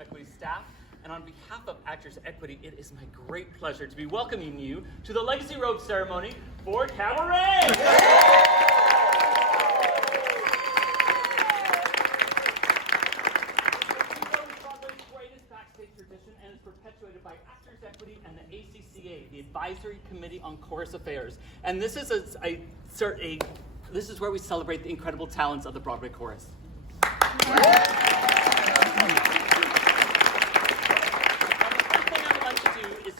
Equity staff, and on behalf of Actors Equity, it is my great pleasure to be welcoming you to the Legacy Robe ceremony for Cabaret! Broadway's greatest backstage tradition, and is perpetuated by Actors Equity and the ACCA, the Advisory Committee on Chorus Affairs. And this is this is where we celebrate the incredible talents of the Broadway chorus.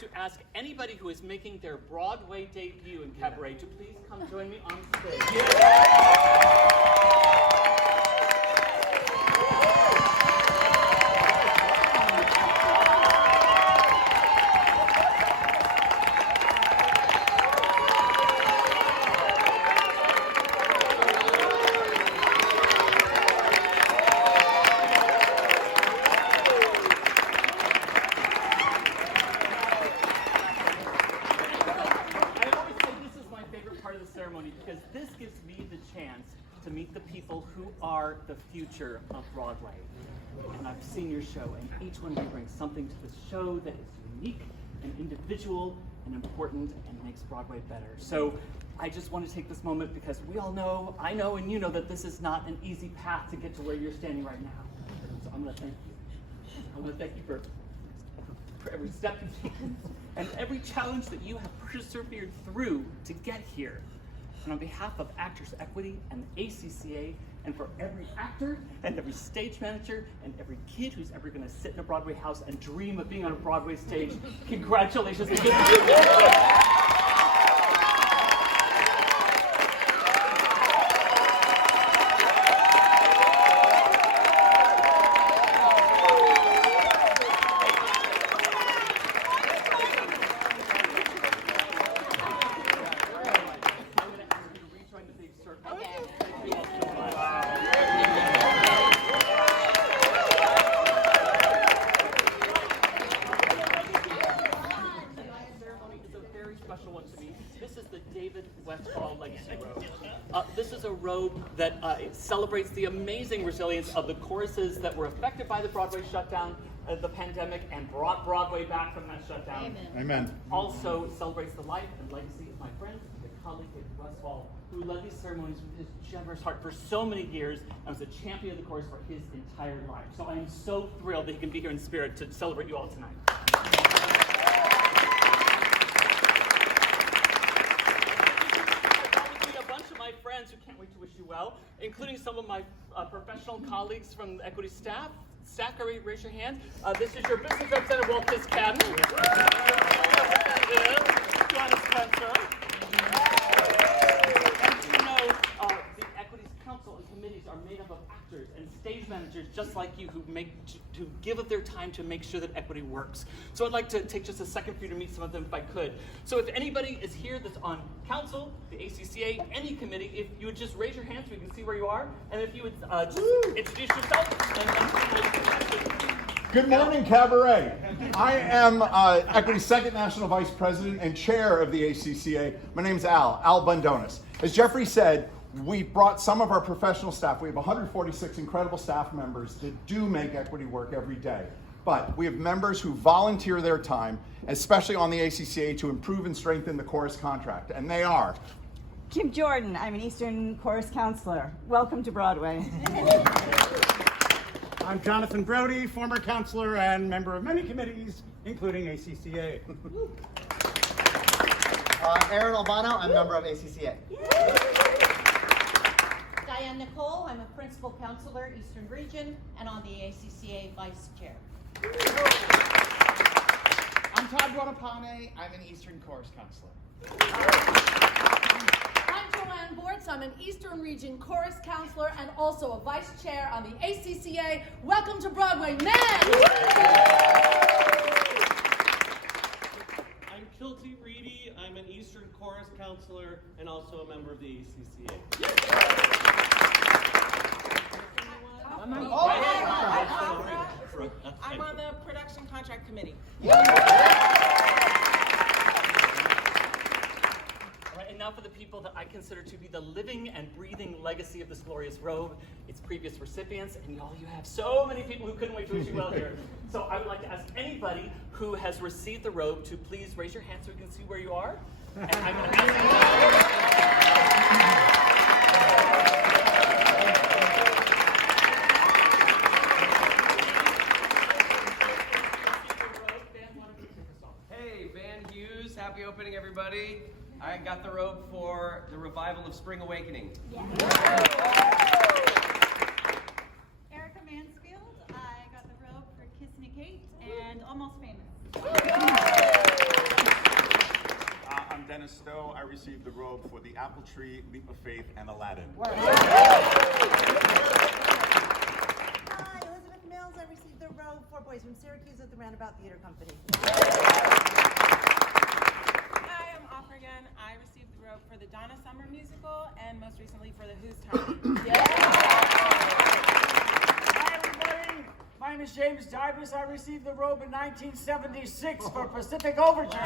To ask anybody who is making their Broadway debut in Cabaret to please come join me on stage. Because this gives me the chance to meet the people who are the future of Broadway. And I've seen your show, and each one of you brings something to the show that is unique and individual and important and makes Broadway better. So I just want to take this moment because we all know, I know and you know that this is not an easy path to get to where you're standing right now. So I'm going to thank you. I'm going to thank you for every step you've taken and every challenge that you have persevered through to get here. And on behalf of Actors Equity and the ACCA, and for every actor and every stage manager and every kid who's ever going to sit in a Broadway house and dream of being on a Broadway stage, congratulations and good news. This is a robe that celebrates the amazing resilience of the choruses that were affected by the Broadway shutdown, the pandemic, and brought Broadway back from that shutdown. Amen. Also celebrates the life and legacy of my friend, my colleague David Westfall, who led these ceremonies with his generous heart for so many years and was a champion of the chorus for his entire life. So I am so thrilled that he can be here in spirit to celebrate you all tonight. Friends who can't wait to wish you well, including some of my professional colleagues from the Equity staff. Staff, can we raise your hand? This is your business representative, Walt Kiscaden. Representative, John Spencer. And you know, the Equity's council and committees are made up of actors and stage managers just like you who give up their time to make sure that Equity works. So I'd like to take just a second for you to meet some of them if I could. So if anybody is here that's on council, the ACCA, any committee, if you would just raise your hand so we can see where you are, and if you would just introduce yourself. Good morning, Cabaret. I am Equity's second national vice president and chair of the ACCA. My name's Al Bundonis. As Jeffrey said, we brought some of our professional staff. We have 146 incredible staff members that do make Equity work every day. But we have members who volunteer their time, especially on the ACCA, to improve and strengthen the chorus contract. And they are Kim Jordan. I'm an Eastern Chorus counselor. Welcome to Broadway. I'm Jonathan Brody, former counselor and member of many committees, including ACCA. Aaron Albano, I'm a member of ACCA. Diane Nicole, I'm a principal counselor, Eastern Region, and on the ACCA vice chair. I'm Todd Guadapane, I'm an Eastern Chorus counselor. I'm Joanne Bortz, I'm an Eastern Region Chorus counselor and also a vice chair on the ACCA. Welcome to Broadway, men! I'm Kilty Reedy, I'm an Eastern Chorus counselor and also a member of the ACCA. I'm on the production contract committee. All right, and now behalf of the people that I consider to be the living and breathing legacy of this glorious robe, its previous recipients, and y'all, you have so many people who couldn't wait to wish you well here. So I would like to ask anybody who has received the robe to please raise your hand so we can see where you are. And I'm going to ask Happy opening, everybody. I got the robe for the revival of Spring Awakening. Yeah. Erica Mansfield, I got the robe for Kissin' a Kate and Almost Famous. I'm Dennis Stowe. I received the robe for The Apple Tree, Leap of Faith, and Aladdin. Hi, Elizabeth Mills. I received the robe for Boys from Syracuse at the Roundabout Theater Company. Again, I received the robe for the Donna Summer musical and most recently for the Who's Turn. Hi, everybody. My name is James Dybus. I received the robe in 1976 for Pacific Overture.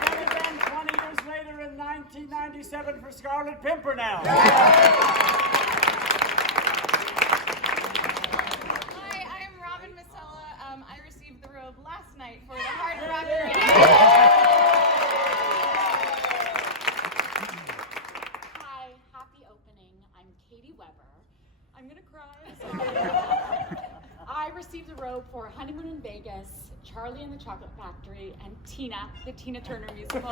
Then again, 20 years later in 1997 for Scarlet Pimpernel. Last night for the Hard Rock Parade. Hi, happy opening. I'm Katie Weber. I'm gonna cry. I received the robe for Honeymoon in Vegas, Charlie and the Chocolate Factory, and Tina, the Tina Turner musical.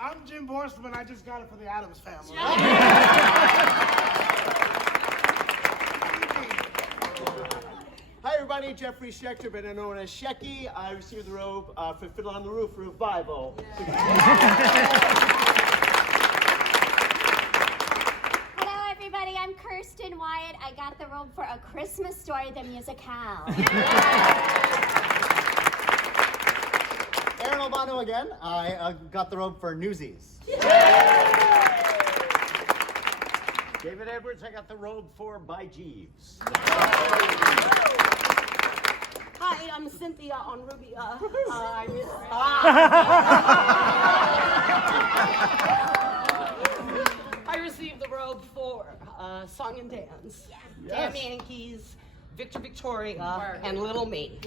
I'm Jim Borsman. I just got it for the Addams Family. Hi everybody, Jeffrey Schechter, better known as Shecky. I received the robe for Fiddle on the Roof Revival. Hello everybody, I'm Kirsten Wyatt. I got the robe for A Christmas Story, the musicale. Aaron Albano again. I got the robe for Newsies. David Edwards, I got the robe for By Jeeves. Hi, I'm Cynthia on Ruby. I received the robe for Song and Dance. Yes. Dan Yankees, Victor Victoria, and Little Me.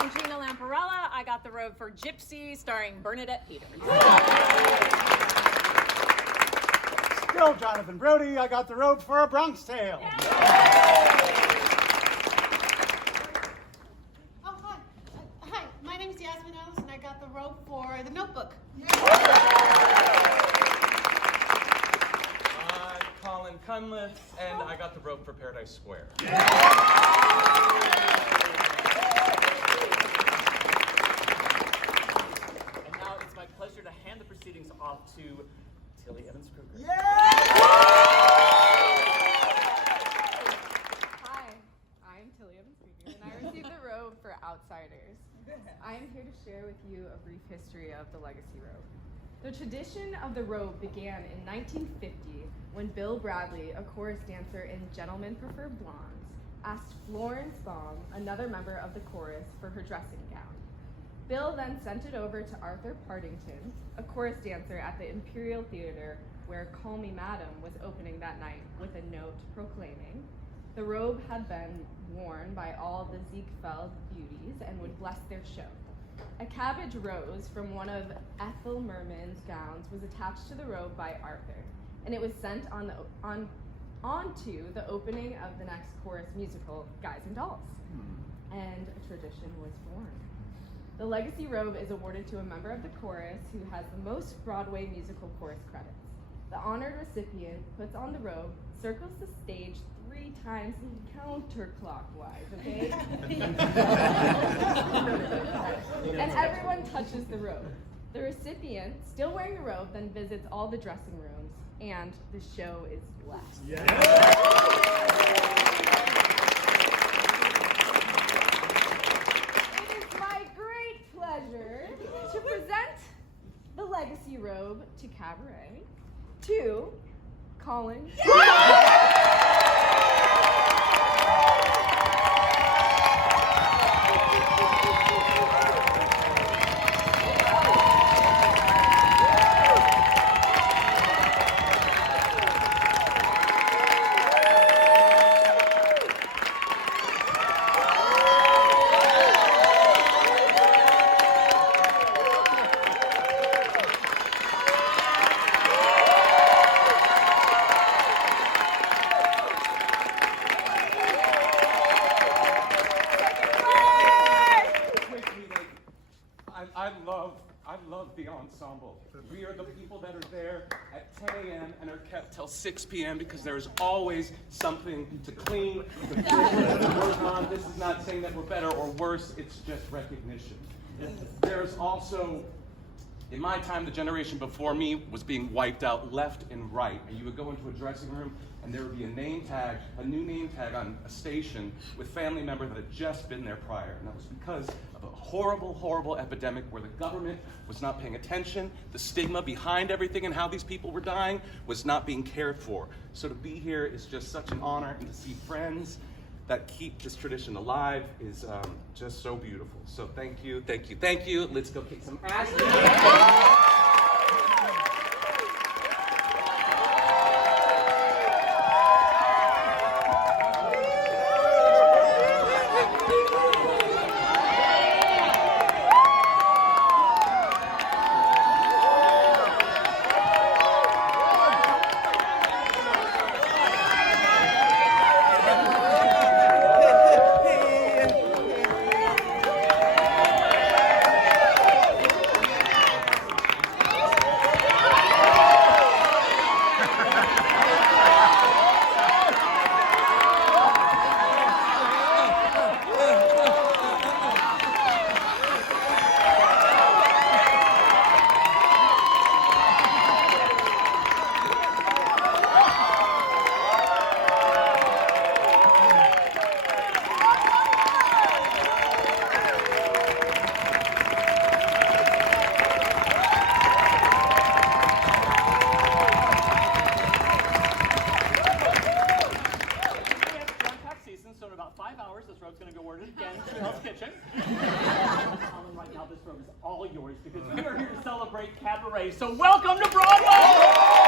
I'm Gina Lamparella. I got the robe for Gypsy, starring Bernadette Peters. Still Jonathan Brody. I got the robe for A Bronx Tale. Oh, hi. Hi, my name is Yasmin Ellis, and I got the robe for The Notebook. Colin, Cunliffe, and I got the robe for Paradise Square. And now it's my pleasure to hand the proceedings off to Tilly Evans Kruger. Hi, I'm Tilly Evans Kruger, and I received the robe for Outsiders. I am here to share with you a brief history of the Legacy Robe. The tradition of the robe began in 1950 when Bill Bradley, a chorus dancer in Gentlemen Prefer Blondes, asked Florence Baum, another member of the chorus, for her dressing gown. Bill then sent it over to Arthur Partington, a chorus dancer at the Imperial Theater where Call Me Madam was opening that night, with a note proclaiming, the robe had been worn by all the Ziegfeld beauties and would bless their show. A cabbage rose from one of Ethel Merman's gowns was attached to the robe by Arthur, and it was sent onto the opening of the next chorus musical, Guys and Dolls. And a tradition was born. The Legacy Robe is awarded to a member of the chorus who has the most Broadway musical chorus credits. The honored recipient puts on the robe, circles the stage 3 times counterclockwise, okay? And everyone touches the robe. The recipient, still wearing the robe, then visits all the dressing rooms, and the show is blessed. It is my great pleasure to present the Legacy Robe to Cabaret. to Colin. I love the ensemble. We are the people that are there at 10 a.m. and are kept till 6 p.m. because there's always something to clean, to fix, to work on. This is not saying that we're better or worse, it's just recognition. There's also, in my time, the generation before me was being wiped out left and right. And you would go into a dressing room and there would be a name tag, a new name tag on a station with family members that had just been there prior. And that was because of a horrible, horrible epidemic where the government was not paying attention. The stigma behind everything and how these people were dying was not being cared for. So to be here is just such an honor, and to see friends that keep this tradition alive is just so beautiful. So thank you, thank you, thank you. Let's go kick some ass. Colin, right now this robe is all yours because we are here to celebrate Cabaret. So welcome to Broadway!